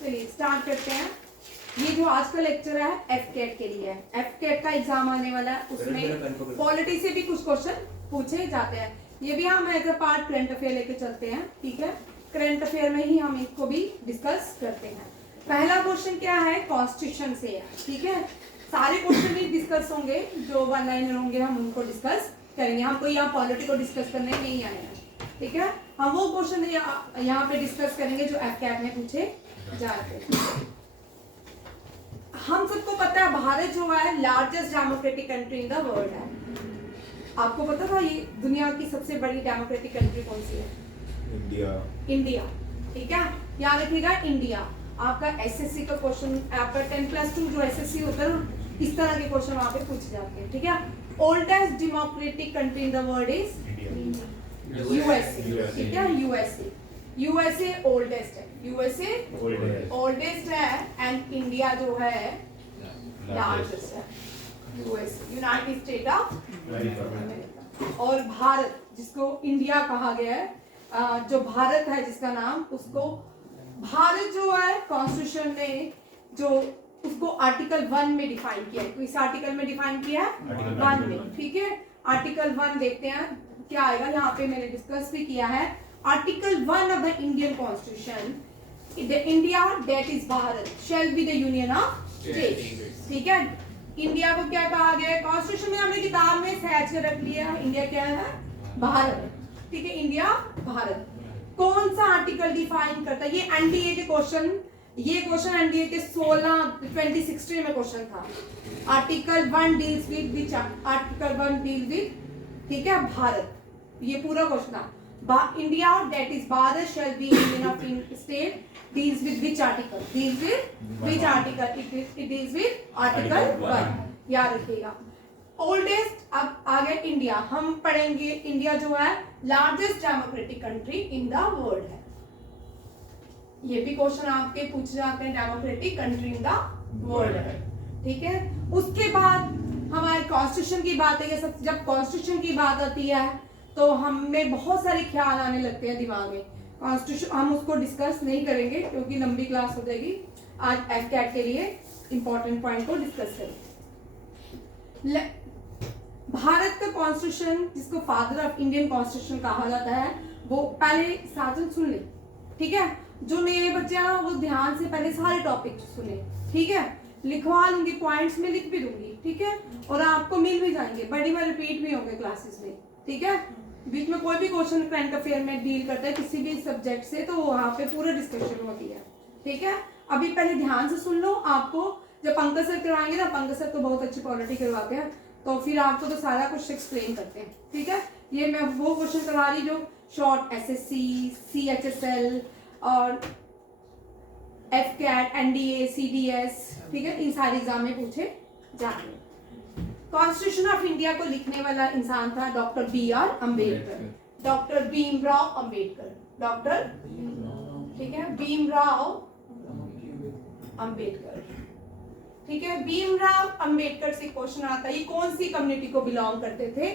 चलिए स्टार्ट करते हैं। ये जो आज का लेक्चर है एफकेट के लिए है। एफकेट का एग्जाम आने वाला है, उसमें पॉलिटी से भी कुछ क्वेश्चन पूछे जाते हैं। ये भी हम as a part current affair लेके चलते हैं, ठीक है। करंट अफेयर में ही हम इसको भी डिस्कस करते हैं। पहला क्वेश्चन क्या है, कॉन्स्टिट्यूशन से है, ठीक है। सारे क्वेश्चन ही डिस्कस होंगे, जो वन लाइनर होंगे हम उनको डिस्कस करेंगे। हमको यहाँ पॉलिटी को डिस्कस करने नहीं आए हैं, ठीक है। हम वो क्वेश्चन यहाँ पे डिस्कस करेंगे जो एफकेट में पूछे जाते हैं। हम सबको पता है भारत जो है largest democratic country in the world है। आपको पता था ये दुनिया की सबसे बड़ी डेमोक्रेटिक कंट्री कौन सी है? इंडिया, ठीक है। याद रखिएगा इंडिया। आपका एसएससी का क्वेश्चन, आपका 10+2 जो एसएससी होता है ना, इस तरह के क्वेश्चन वहां पे पूछे जाते हैं, ठीक है। Oldest democratic country in the world is USA, ठीक है। यूएसए ओल्डेस्ट है, यूएसए ओल्डेस्ट है एंड इंडिया जो है लार्जेस्ट है, USA United state of America. और भारत जिसको इंडिया कहा गया है, जो भारत है जिसका नाम, उसको भारत जो है कॉन्स्टिट्यूशन ने जो उसको आर्टिकल 1 में डिफाइन किया है। तो इस आर्टिकल में डिफाइन किया है 1 में, ठीक है। आर्टिकल 1 देखते हैं क्या आएगा। यहाँ पे मैंने डिस्कस भी किया है। Article 1 of the Indian constitution, the India that is Bharat shall be the union of states, ठीक है। इंडिया को क्या कहा गया है कॉन्स्टिट्यूशन में? हमने किताब में सहज कर रख लिया। इंडिया क्या है? भारत, ठीक है। इंडिया भारत। कौन सा आर्टिकल डिफाइन करता है? ये एनडीए के क्वेश्चन, ये क्वेश्चन एनडीए के 2016 में क्वेश्चन था। Article 1 deals with which? Article 1 deal with, ठीक है, भारत। ये पूरा क्वेश्चन था। India that is Bharat shall be union of state deals with which article? Deals with which article? It deals with article 1। याद रखिएगा। ओल्डेस्ट, अब आ गया इंडिया। हम पढ़ेंगे इंडिया जो है largest democratic country in the world है। ये भी क्वेश्चन आपके पूछे जाते हैं, democratic country in the world है, ठीक है। उसके बाद हमारे कॉन्स्टिट्यूशन की बात है। जब कॉन्स्टिट्यूशन की बात आती है तो हमें बहुत सारे ख्याल आने लगते हैं दिमाग में। कॉन्स्टिट्यूशन हम उसको डिस्कस नहीं करेंगे क्योंकि लंबी क्लास हो जाएगी। आज एफकेट के लिए इंपॉर्टेंट पॉइंट को डिस्कस करेंगे। भारत का कॉन्स्टिट्यूशन, जिसको फादर ऑफ इंडियन कॉन्स्टिट्यूशन कहा जाता है, वो पहले साजन सुन ले, ठीक है। जो नए बच्चे हैं वो ध्यान से पहले सारे टॉपिक सुने, ठीक है। लिखवा लूंगी, पॉइंट्स में लिख भी दूंगी, ठीक है। और आपको मिल भी जाएंगे, बड़ी बार रिपीट भी होंगे क्लासेस में, ठीक है। बीच में कोई भी क्वेश्चन करंट अफेयर में डील करता है किसी भी सब्जेक्ट से, तो वहां पे पूरा डिस्कशन होती है, ठीक है। अभी पहले ध्यान से सुन लो। आपको जब पंकज सर करवाएंगे ना, पंकज सर तो बहुत अच्छी पॉलिटी करवाते हैं, तो फिर आपको तो सारा कुछ एक्सप्लेन करते हैं, ठीक है। ये मैं वो क्वेश्चन करवा रही जो शॉर्ट एसएससी, सीएचएसएल और एफकेट, एनडीए, सीडीएस, ठीक है, इन सारे एग्जाम में पूछे जाते हैं। कॉन्स्टिट्यूशन ऑफ इंडिया को लिखने वाला इंसान था doctor B R. Ambedkar, doctor Bhimrao Ambedkar, doctor, ठीक है, भीमराव अम्बेडकर, ठीक है। भीमराव अम्बेडकर से क्वेश्चन आता है, ये कौन सी कम्युनिटी को बिलोंग करते थे?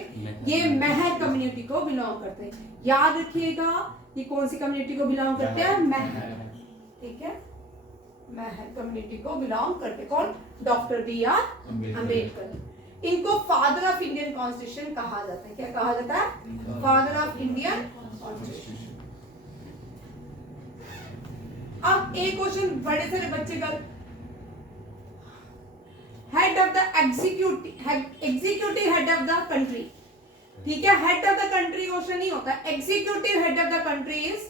ये महर कम्युनिटी को बिलोंग करते हैं। याद रखिएगा, ये कौन सी कम्युनिटी को बिलोंग करते हैं? महर, ठीक है, महर कम्युनिटी को बिलोंग करते। कौन? Doctor B R. अम्बेडकर। इनको फादर ऑफ इंडियन कॉन्स्टिट्यूशन कहा जाता है। क्या कहा जाता है? Father of Indian constitution. अब एक क्वेश्चन बड़े सारे बच्चे का, head of the executive head of the country, ठीक है। Head of the country question नहीं होता। Executive head of the country is,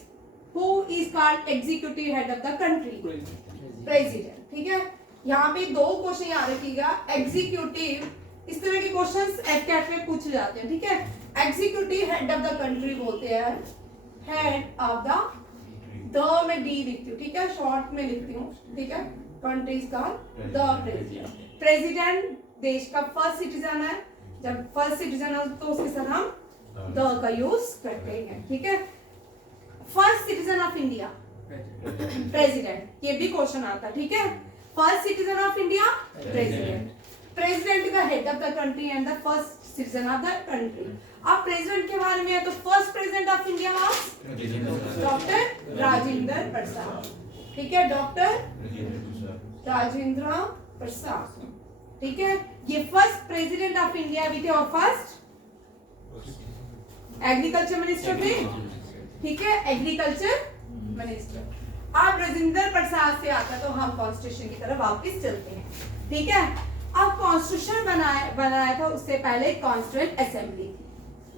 who is called executive head of the country? President, ठीक है। यहाँ पे दो क्वेश्चन याद रखिएगा। एग्जीक्यूटिव, इस तरह के क्वेश्चंस एफकेट में पूछे जाते हैं, ठीक है। Executive head of the country बोलते हैं, हेड ऑफ द में डी लिखती हूँ, ठीक है, शॉर्ट में लिखती हूँ, ठीक है। कंट्री का द प्रेसिडेंट। प्रेसिडेंट देश का फर्स्ट सिटीजन है। जब फर्स्ट सिटीजन है तो उसके साथ हम द का यूज करते हैं, ठीक है। First citizen of India, president, ये भी क्वेश्चन आता है, ठीक है। First citizen of India, president. President का head of the country and the first citizen of the country. अब प्रेसिडेंट के बारे में है तो first president of India was doctor Rajendra Prasad, ठीक है, डॉक्टर राजेंद्र प्रसाद। ठीक है, ये फर्स्ट प्रेसिडेंट ऑफ इंडिया भी थे और फर्स्ट एग्रीकल्चर मिनिस्टर थे। ठीक है, एग्रीकल्चर मिनिस्टर। अब राजेंद्र प्रसाद से आता तो हम कॉन्स्टिट्यूशन की तरफ वापस चलते हैं। ठीक है, अब कॉन्स्टिट्यूशन बनाया था उससे पहले कॉन्स्टिट्यूएंट असेंबली थी।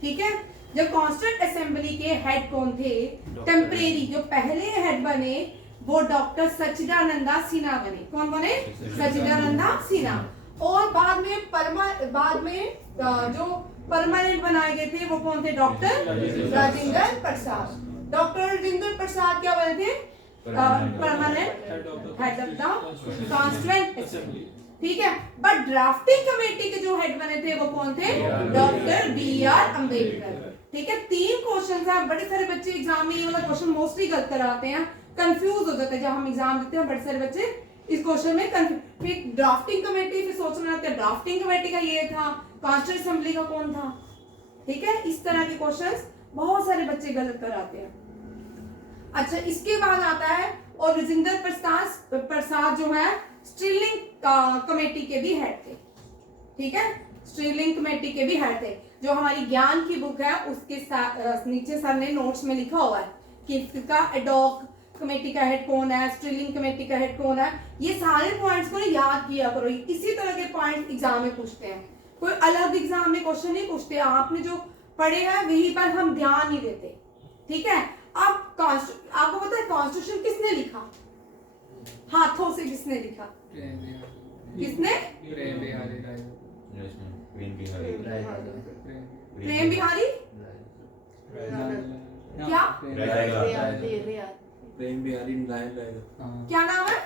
ठीक है, जब कॉन्स्टिट्यूएंट असेंबली के हेड कौन थे? टेम्परेरी जो पहले हेड बने वो डॉक्टर सच्चिदानंदा सिन्हा बने। कौन बने? सच्चिदानंदा सिन्हा। और बाद में जो परमानेंट बनाए गए थे वो कौन थे? डॉक्टर राजेंद्र प्रसाद। डॉक्टर राजेंद्र प्रसाद क्या बने थे? Permanent head of the constituent assembly. ठीक है, बट ड्राफ्टिंग कमेटी के जो हेड बने थे वो कौन थे? Doctor B.R. अम्बेडकर। ठीक है, 3 क्वेश्चन है। बड़े सारे बच्चे एग्जाम में ये वाला क्वेश्चन मोस्टली गलत कराते हैं, कंफ्यूज हो जाते हैं। जब हम एग्जाम देते हैं बड़े सारे बच्चे इस क्वेश्चन में फिर ड्राफ्टिंग कमेटी फिर सोचना रहता है ड्राफ्टिंग कमेटी का ये था, कॉन्स्टिट्यूएंट असेंबली का कौन था। ठीक है, इस तरह के क्वेश्चंस बहुत सारे बच्चे गलत कराते हैं। अच्छा, इसके बाद आता है और राजेंद्र प्रसाद जो है स्टिरलिंग कमेटी के भी हेड थे। ठीक है, स्टिरलिंग कमेटी के भी हेड थे। जो हमारी ज्ञान की बुक है उसके नीचे सर ने नोट्स में लिखा हुआ है कि इसका एडॉक कमेटी का हेड कौन है, स्टिरलिंग कमेटी का हेड कौन है। ये सारे पॉइंट्स को याद किया करो। इसी तरह के पॉइंट्स एग्जाम में पूछते हैं, कोई अलग एग्जाम में क्वेश्चन नहीं पूछते। आपने जो पढ़े हैं वही पर हम ध्यान नहीं देते। ठीक है, अब आपको पता है कॉन्स्टिट्यूशन किसने लिखा? हाथों से किसने लिखा? किसने? प्रेम बिहारी क्या? प्रेम बिहारी नारायण राय। क्या नाम है?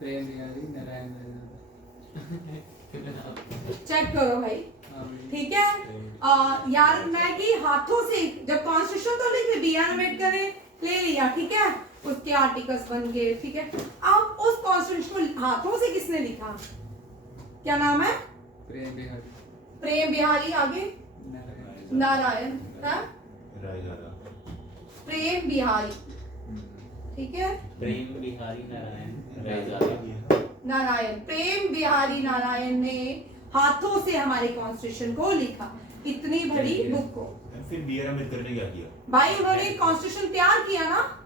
प्रेम बिहारी नारायण राय। चेक करो भाई। ठीक है, यार मैं कि हाथों से जब कॉन्स्टिट्यूशन तो लिखे B.R. अम्बेडकर ने ले लिया। ठीक है, उसके आर्टिकल्स बन गए। ठीक है, अब उस कॉन्स्टिट्यूशन को हाथों से किसने लिखा? क्या नाम है? प्रेम बिहारी। प्रेम बिहारी। आगे नारायण प्रेम बिहारी। ठीक है, प्रेम बिहारी नारायण प्रेम बिहारी नारायण ने हाथों से हमारे कॉन्स्टिट्यूशन को लिखा, इतनी बड़ी बुक को। फिर B.R. अम्बेडकर ने क्या किया? भाई उन्होंने कॉन्स्टिट्यूशन तैयार किया ना।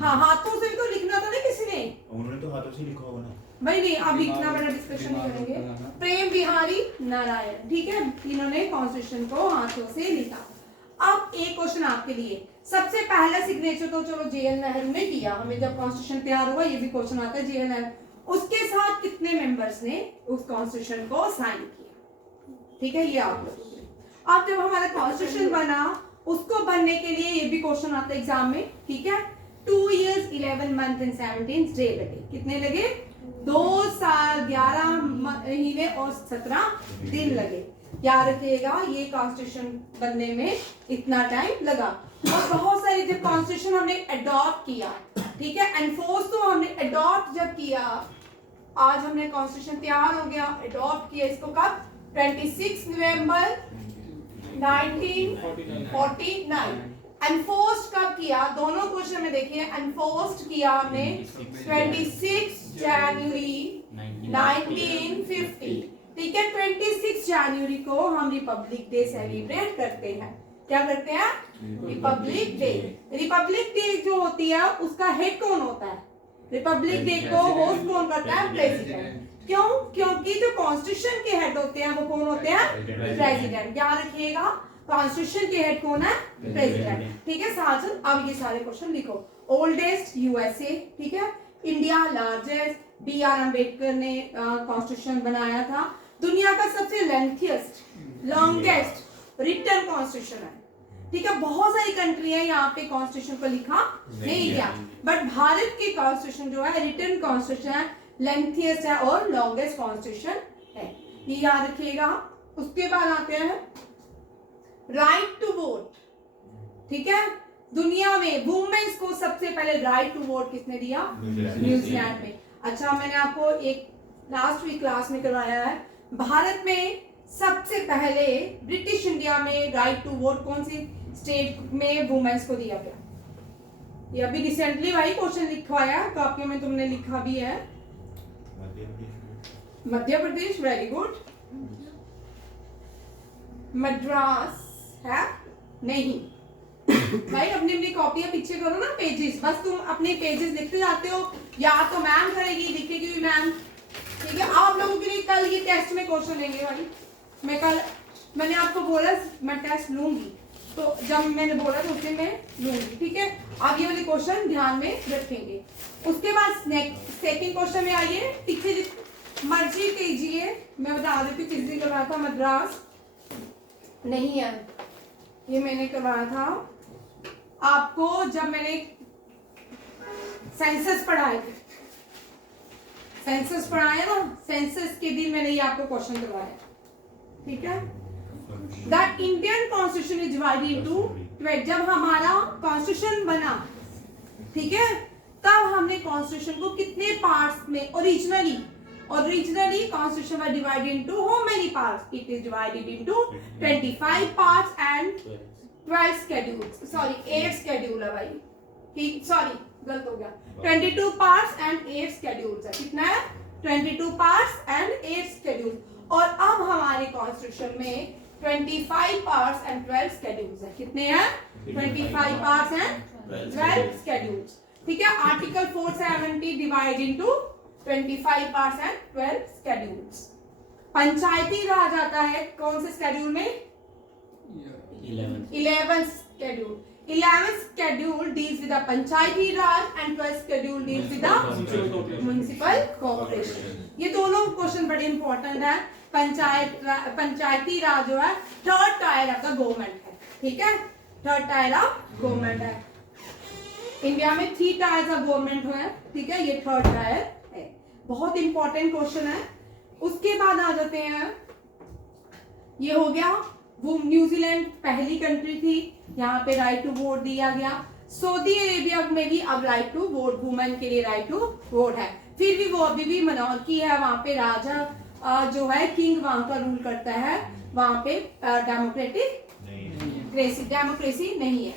हाँ, हाथों से भी तो लिखना था ना किसी ने। उन्होंने तो हाथों से लिखा होगा ना भाई नहीं, अब इतना बड़ा डिस्कशन नहीं करेंगे। प्रेम बिहारी नारायण। ठीक है, इन्होंने कॉन्स्टिट्यूशन को हाथों से लिखा। अब एक क्वेश्चन आपके लिए। सबसे पहला सिग्नेचर तो चलो J.L. नेहरू ने किया। हमें जब कॉन्स्टिट्यूशन तैयार हुआ ये भी क्वेश्चन आता है J.L. नेहरू। उसके साथ कितने मेंबर्स ने उस कॉन्स्टिट्यूशन को साइन किया? ठीक है, ये आप लोग। अब जब हमारा कॉन्स्टिट्यूशन बना उसको बनने के लिए ये भी क्वेश्चन आता है एग्जाम में। ठीक है, 2 years 11 months and 17 days लगे। कितने लगे? 2 साल 11 महीने और 17 दिन लगे। याद रखिएगा, ये कॉन्स्टिट्यूशन बनने में इतना टाइम लगा। और बहुत सारे जब कॉन्स्टिट्यूशन हमने अडॉप्ट किया, ठीक है, एनफोर्स तो हमने अडॉप्ट जब किया, आज हमने कॉन्स्टिट्यूशन तैयार हो गया, अडॉप्ट किया इसको कब? 26 नवंबर 1949। एनफोर्स्ड कब किया? दोनों क्वेश्चन में देखिए, एनफोर्स्ड किया हमने 26 जनवरी 1950। ठीक है, 26 जनवरी को हम रिपब्लिक डे सेलिब्रेट करते हैं। क्या करते हैं? Republic day. रिपब्लिक डे जो होती है उसका हेड कौन होता है? रिपब्लिक डे को होस्ट कौन करता है? प्रेसिडेंट। क्यों? क्योंकि जो कॉन्स्टिट्यूशन के हेड होते हैं वो कौन होते हैं? प्रेसिडेंट। याद रखिएगा, कॉन्स्टिट्यूशन के हेड कौन है? प्रेसिडेंट। ठीक है, साथ अब ये सारे क्वेश्चन लिखो। Oldest USA। ठीक है, इंडिया लार्जेस्ट। B.R. अम्बेडकर ने कॉन्स्टिट्यूशन बनाया था। दुनिया का सबसे लॉन्गेस्ट रिटन कॉन्स्टिट्यूशन है। ठीक है, बहुत सारी कंट्री है यहाँ पे कॉन्स्टिट्यूशन को लिखा नहीं गया, बट भारत के कॉन्स्टिट्यूशन जो है रिटन कॉन्स्टिट्यूशन है, लेंथियस्ट है और लॉन्गेस्ट कॉन्स्टिट्यूशन है। ये याद रखिएगा। उसके बाद आते हैं राइट टू वोट। ठीक है, दुनिया में वुमेन्स को सबसे पहले राइट टू वोट किसने दिया? न्यूजीलैंड में। अच्छा, मैंने आपको एक लास्ट वीक क्लास में करवाया है, भारत में सबसे पहले ब्रिटिश इंडिया में राइट टू वोट कौन सी स्टेट में वुमेन्स को दिया गया? ये अभी रिसेंटली भाई क्वेश्चन लिखवाया, कॉपी में तुमने लिखा भी है। Madhya Pradesh, very good. मद्रास है नहीं। भाई अपनी अपनी कॉपियां पीछे करो ना, पेजेस, बस तुम अपने पेजेस लिखते जाते हो, या तो मैम करेगी, लिखेगी भी मैम, ठीक है। आप लोगों के लिए कल ये टेस्ट में क्वेश्चन लेंगे भाई। मैंने आपको बोला मैं टेस्ट लूंगी, तो जब मैंने बोला तो उस दिन मैं लूंगी, ठीक है। आप ये वाले क्वेश्चन ध्यान में रखेंगे। उसके बाद सेकंड क्वेश्चन में आइए, पीछे मर्जी कीजिए, मैं बता देती हूँ किस दिन करवाया था। मद्रास नहीं है, ये मैंने करवाया था आपको जब मैंने सेंसस पढ़ाए थे। सेंसस पढ़ाया ना, सेंसस के दिन मैंने ये आपको क्वेश्चन करवाया, ठीक है। The Indian constitution is divided into 12। जब हमारा कॉन्स्टिट्यूशन बना, ठीक है, तब हमने कॉन्स्टिट्यूशन को कितने पार्ट्स में originally constitution was divided into how many parts? It is divided into 25 parts and 12 schedules. Sorry, 8 schedule है भाई, ठीक, सॉरी गलत हो गया। 22 parts and 8 schedules है। कितना है? 22 parts and 8 schedules। और अब हमारे कॉन्स्टिट्यूशन में 25 parts and 12 schedules है। कितने हैं? 25 parts and 12 schedules, ठीक है। Article 470 divide into 25 parts and 12 schedules। पंचायती राज आता है कौन से स्केड्यूल में? 11th schedule। 11th schedule deals with the Panchayati Raj and 12th schedule deals with the municipal corporation। ये दोनों क्वेश्चन बड़े इंपॉर्टेंट है। पंचायती राज जो है third tier of the government है, ठीक है, थर्ड टायर ऑफ गवर्नमेंट है। इंडिया में 3 टायर्स ऑफ गवर्नमेंट है, ठीक है, ये थर्ड टायर है। बहुत इंपॉर्टेंट क्वेश्चन है। उसके बाद आ जाते हैं, ये हो गया वो न्यूजीलैंड पहली कंट्री थी, यहाँ पे राइट टू वोट दिया गया। सऊदी अरेबिया में भी अब राइट टू वोट, वुमेन के लिए राइट टू वोट है। फिर भी वो अभी भी मोनार्की है, वहाँ पे राजा जो है किंग वहाँ का रूल करता है, वहाँ पे डेमोक्रेसी नहीं है।